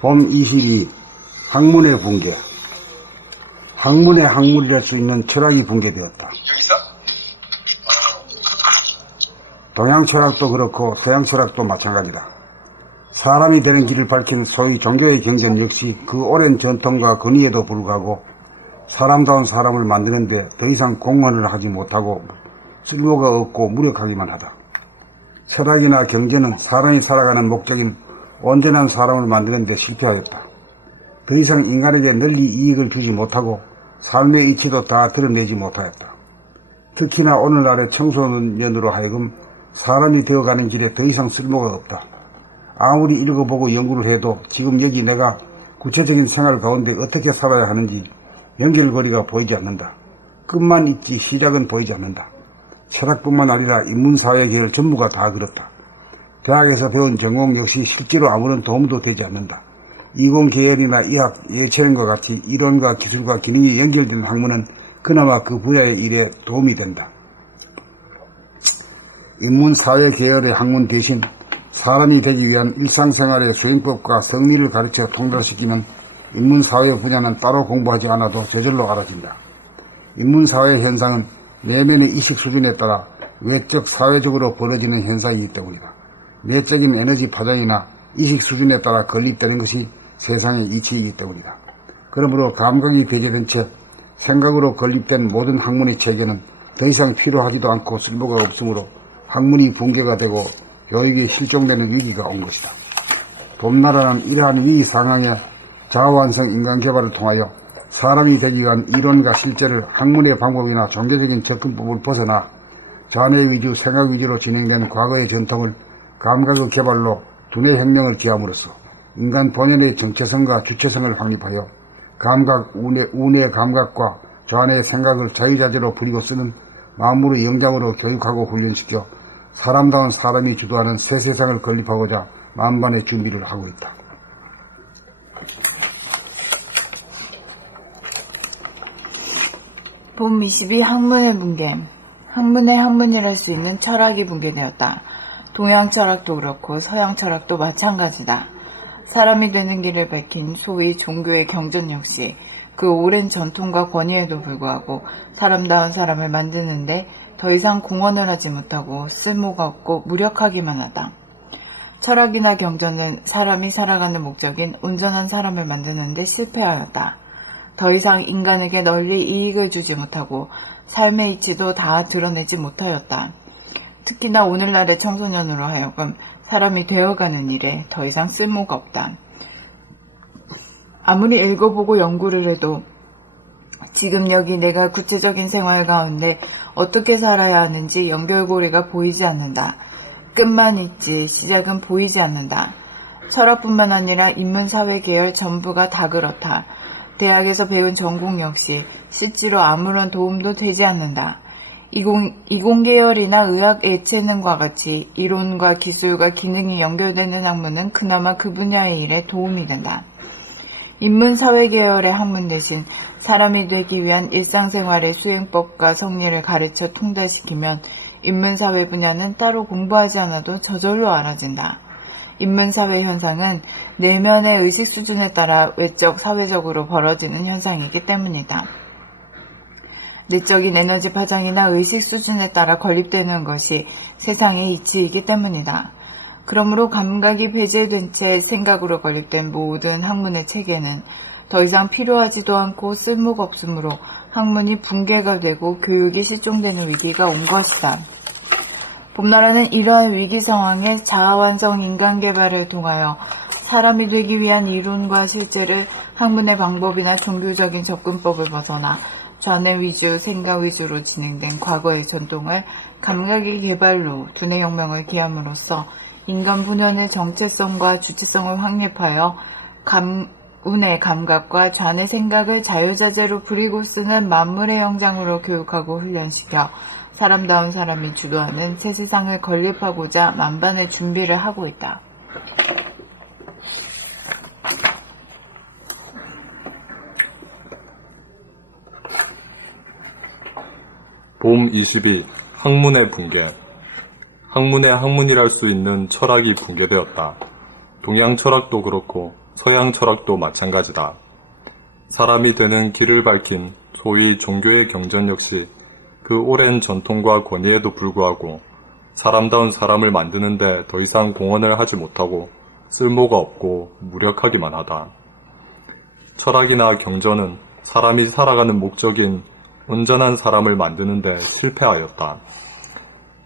봄 22. 학문의 붕괴. 학문의 학문이랄 수 있는 철학이 붕괴되었다. 동양 철학도 그렇고 서양 철학도 마찬가지다. 사람이 되는 길을 밝힌 소위 종교의 경전 역시 그 오랜 전통과 권위에도 불구하고 사람다운 사람을 만드는데 더 이상 공헌을 하지 못하고 쓸모가 없고 무력하기만 하다. 철학이나 경제는 사람이 살아가는 목적인 온전한 사람을 만드는 데 실패하였다. 더 이상 인간에게 널리 이익을 주지 못하고 삶의 이치도 다 드러내지 못하였다. 특히나 오늘날의 청소년으로 하여금 사람이 되어가는 길에 더 이상 쓸모가 없다. 아무리 읽어보고 연구를 해도 지금 여기 내가 구체적인 생활 가운데 어떻게 살아야 하는지 연결고리가 보이지 않는다. 끝만 있지 시작은 보이지 않는다. 철학뿐만 아니라 인문사회 계열 전부가 다 그렇다. 대학에서 배운 전공 역시 실제로 아무런 도움도 되지 않는다. 이공계열이나 의학, 예체능과 같이 이론과 기술과 기능이 연결된 학문은 그나마 그 분야의 일에 도움이 된다. 인문사회 계열의 학문 대신 사람이 되기 위한 일상생활의 수행법과 성리를 가르쳐 통달시키는 인문사회 분야는 따로 공부하지 않아도 저절로 알아진다. 인문사회 현상은 내면의 이식 수준에 따라 외적 사회적으로 벌어지는 현상이기 때문이다. 내적인 에너지 파장이나 이식 수준에 따라 건립되는 것이 세상의 이치이기 때문이다. 그러므로 감각이 배제된 채 생각으로 건립된 모든 학문의 체계는 더 이상 필요하지도 않고 쓸모가 없으므로 학문이 붕괴가 되고 교육이 실종되는 위기가 온 것이다. 봄나라는 이러한 위기 상황에 자아완성 인간 개발을 통하여 사람이 되기 위한 이론과 실제를 학문의 방법이나 종교적인 접근법을 벗어나 자네 위주, 생각 위주로 진행된 과거의 전통을 감각의 개발로 두뇌 혁명을 기함으로써 인간 본연의 정체성과 주체성을 확립하여 감각, 운의 감각과 자네의 생각을 자유자재로 부리고 쓰는 만물의 영장으로 교육하고 훈련시켜 사람다운 사람이 주도하는 새 세상을 건립하고자 만반의 준비를 하고 있다. 봄 22 학문의 붕괴. 학문의 학문이랄 수 있는 철학이 붕괴되었다. 동양 철학도 그렇고 서양 철학도 마찬가지다. 사람이 되는 길을 밝힌 소위 종교의 경전 역시 그 오랜 전통과 권위에도 불구하고 사람다운 사람을 만드는데 더 이상 공헌을 하지 못하고 쓸모가 없고 무력하기만 하다. 철학이나 경전은 사람이 살아가는 목적인 온전한 사람을 만드는 데 실패하였다. 더 이상 인간에게 널리 이익을 주지 못하고 삶의 이치도 다 드러내지 못하였다. 특히나 오늘날의 청소년으로 하여금 사람이 되어가는 일에 더 이상 쓸모가 없다. 아무리 읽어보고 연구를 해도 지금 여기 내가 구체적인 생활 가운데 어떻게 살아야 하는지 연결고리가 보이지 않는다. 끝만 있지 시작은 보이지 않는다. 철학뿐만 아니라 인문사회 계열 전부가 다 그렇다. 대학에서 배운 전공 역시 실제로 아무런 도움도 되지 않는다. 이공계열이나 의학 예체능과 같이 이론과 기술과 기능이 연결되는 학문은 그나마 그 분야의 일에 도움이 된다. 인문사회계열의 학문 대신 사람이 되기 위한 일상생활의 수행법과 성리를 가르쳐 통달시키면 인문사회 분야는 따로 공부하지 않아도 저절로 알아진다. 인문사회 현상은 내면의 의식 수준에 따라 외적 사회적으로 벌어지는 현상이기 때문이다. 내적인 에너지 파장이나 의식 수준에 따라 건립되는 것이 세상의 이치이기 때문이다. 그러므로 감각이 배제된 채 생각으로 건립된 모든 학문의 체계는 더 이상 필요하지도 않고 쓸모가 없으므로 학문이 붕괴가 되고 교육이 실종되는 위기가 온 것이다. 봄나라는 이러한 위기 상황에 자아완성 인간개발을 통하여 사람이 되기 위한 이론과 실제를 학문의 방법이나 종교적인 접근법을 벗어나 좌뇌 위주, 생각 위주로 진행된 과거의 전통을 감각의 개발로 두뇌혁명을 기함으로써 인간 본연의 정체성과 주체성을 확립하여 운의 감각과 좌뇌 생각을 자유자재로 부리고 쓰는 만물의 영장으로 교육하고 훈련시켜 사람다운 사람이 주도하는 새 세상을 건립하고자 만반의 준비를 하고 있다. 봄 22 학문의 붕괴. 학문의 학문이랄 수 있는 철학이 붕괴되었다. 동양 철학도 그렇고 서양 철학도 마찬가지다. 사람이 되는 길을 밝힌 소위 종교의 경전 역시 그 오랜 전통과 권위에도 불구하고 사람다운 사람을 만드는데 더 이상 공헌을 하지 못하고 쓸모가 없고 무력하기만 하다. 철학이나 경전은 사람이 살아가는 목적인 온전한 사람을 만드는데 실패하였다.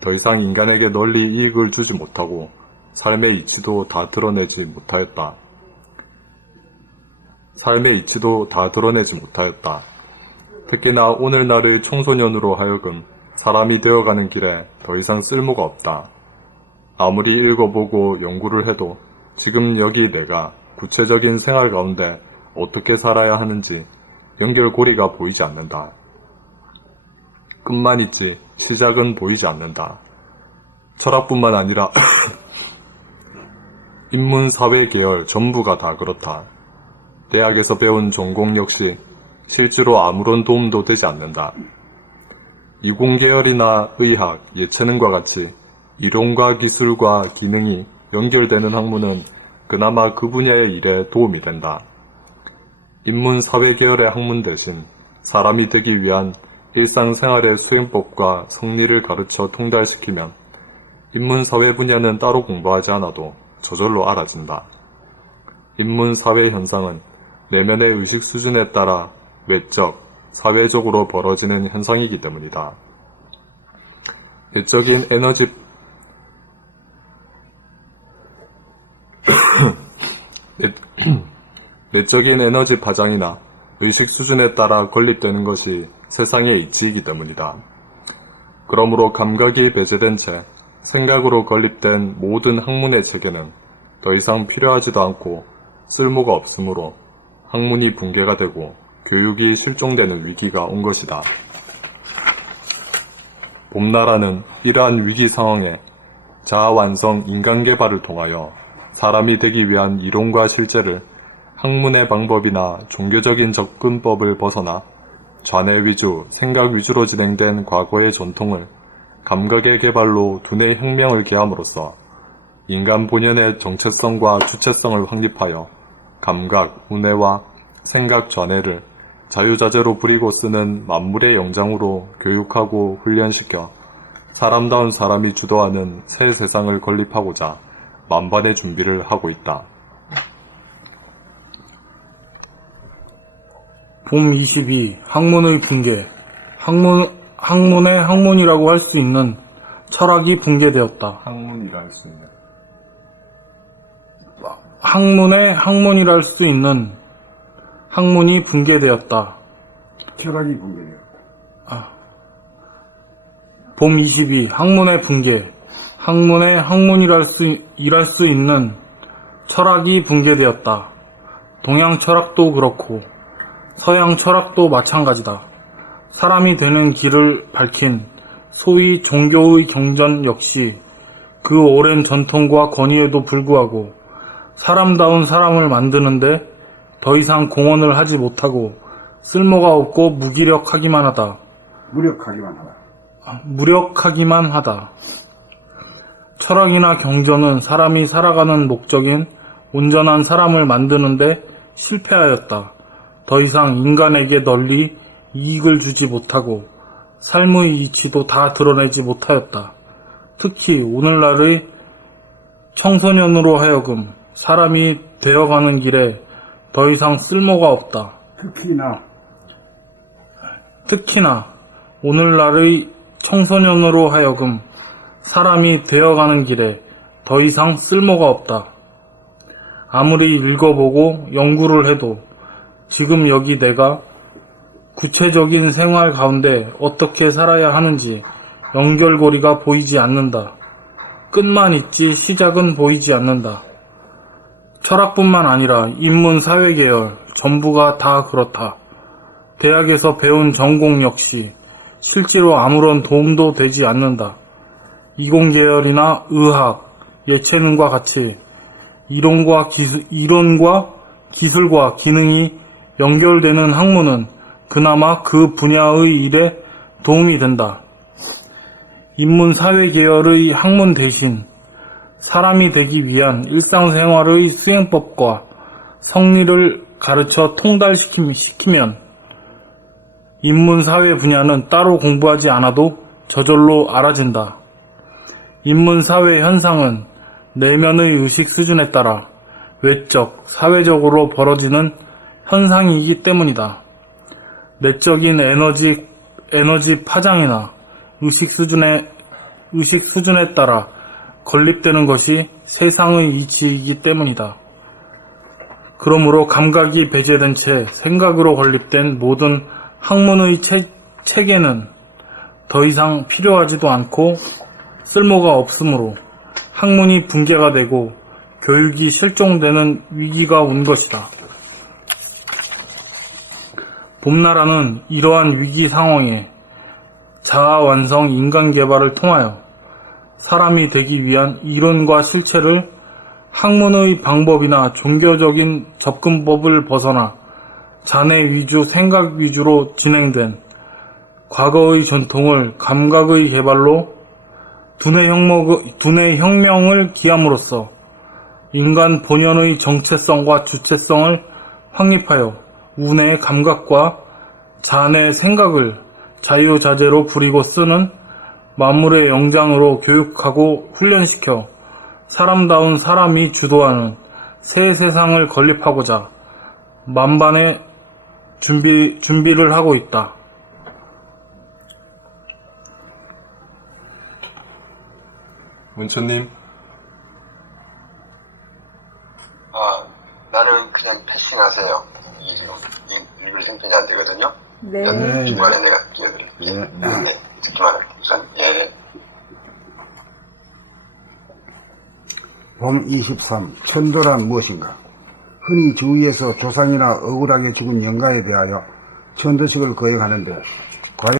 더 이상 인간에게 널리 이익을 주지 못하고 삶의 이치도 다 드러내지 못하였다. 특히나 오늘날의 청소년으로 하여금 사람이 되어가는 길에 더 이상 쓸모가 없다. 아무리 읽어보고 연구를 해도 지금 여기 내가 구체적인 생활 가운데 어떻게 살아야 하는지 연결고리가 보이지 않는다. 끝만 있지 시작은 보이지 않는다. 철학뿐만 아니라 인문, 사회, 계열 전부가 다 그렇다. 대학에서 배운 전공 역시 실제로 아무런 도움도 되지 않는다. 이공계열이나 의학, 예체능과 같이 이론과 기술과 기능이 연결되는 학문은 그나마 그 분야의 일에 도움이 된다. 인문, 사회 계열의 학문 대신 사람이 되기 위한 일상생활의 수행법과 성리를 가르쳐 통달시키면 인문, 사회 분야는 따로 공부하지 않아도 저절로 알아진다. 인문, 사회 현상은 내면의 의식 수준에 따라 외적, 사회적으로 벌어지는 현상이기 때문이다. 내적인 에너지 파장이나 의식 수준에 따라 건립되는 것이 세상의 이치이기 때문이다. 그러므로 감각이 배제된 채 생각으로 건립된 모든 학문의 체계는 더 이상 필요하지도 않고 쓸모가 없으므로 학문이 붕괴가 되고 교육이 실종되는 위기가 온 것이다. 봄나라는 이러한 위기 상황에 자아완성 인간개발을 통하여 사람이 되기 위한 이론과 실제를 학문의 방법이나 종교적인 접근법을 벗어나 좌뇌 위주, 생각 위주로 진행된 과거의 전통을 감각의 개발로 두뇌 혁명을 개함으로써 인간 본연의 정체성과 주체성을 확립하여 감각, 우뇌와 생각 좌뇌를 자유자재로 부리고 쓰는 만물의 영장으로 교육하고 훈련시켜 사람다운 사람이 주도하는 새 세상을 건립하고자 만반의 준비를 하고 있다. 봄 22. 학문의 붕괴. 학문의 학문이라고 할 수 있는 철학이 붕괴되었다. 학문이라 할 수 있는 학문의 학문이라 할 수 있는 학문이 붕괴되었다. 철학이 붕괴되었다. 봄 22. 학문의 붕괴. 학문의 학문이라 할 수 있는 철학이 붕괴되었다. 동양 철학도 그렇고 서양 철학도 마찬가지다. 사람이 되는 길을 밝힌 소위 종교의 경전 역시 그 오랜 전통과 권위에도 불구하고 사람다운 사람을 만드는데 더 이상 공헌을 하지 못하고 쓸모가 없고 무기력하기만 하다. 무력하기만 하다. 철학이나 경전은 사람이 살아가는 목적인 온전한 사람을 만드는데 실패하였다. 더 이상 인간에게 널리 이익을 주지 못하고 삶의 이치도 다 드러내지 못하였다. 특히 오늘날의 청소년으로 하여금 사람이 되어가는 길에 더 이상 쓸모가 없다. 특히나 오늘날의 청소년으로 하여금 사람이 되어가는 길에 더 이상 쓸모가 없다. 아무리 읽어보고 연구를 해도 지금 여기 내가 구체적인 생활 가운데 어떻게 살아야 하는지 연결고리가 보이지 않는다. 끝만 있지 시작은 보이지 않는다. 철학뿐만 아니라 인문, 사회 계열 전부가 다 그렇다. 대학에서 배운 전공 역시 실제로 아무런 도움도 되지 않는다. 이공계열이나 의학, 예체능과 같이 이론과 기술과 기능이 연결되는 학문은 그나마 그 분야의 일에 도움이 된다. 인문사회계열의 학문 대신 사람이 되기 위한 일상생활의 수행법과 성리를 가르쳐 통달시키면 인문사회 분야는 따로 공부하지 않아도 저절로 알아진다. 인문사회 현상은 내면의 의식 수준에 따라 외적, 사회적으로 벌어지는 현상이기 때문이다. 내적인 에너지 파장이나 의식 수준에 따라 건립되는 것이 세상의 이치이기 때문이다. 그러므로 감각이 배제된 채 생각으로 건립된 모든 학문의 체계는 더 이상 필요하지도 않고 쓸모가 없으므로 학문이 붕괴가 되고 교육이 실종되는 위기가 온 것이다. 봄나라는 이러한 위기 상황에 자아 완성 인간 개발을 통하여 사람이 되기 위한 이론과 실체를 학문의 방법이나 종교적인 접근법을 벗어나 자네 위주, 생각 위주로 진행된 과거의 전통을 감각의 개발로 두뇌 혁명을 기함으로써 인간 본연의 정체성과 주체성을 확립하여 운의 감각과 자아의 생각을 자유자재로 부리고 쓰는 만물의 영장으로 교육하고 훈련시켜 사람다운 사람이 주도하는 새 세상을 건립하고자 만반의 준비를 하고 있다. 문천님, 나는 그냥 패싱하세요. 이게 지금 읽을 생편이 안 되거든요. 네. 중간에 내가 끼어들을게요. 네. 듣기만 할게요. 우선, 봄 23. 천도란 무엇인가? 흔히 주위에서 조상이나 억울하게 죽은 영가에 대하여 천도식을 거행하는데 과연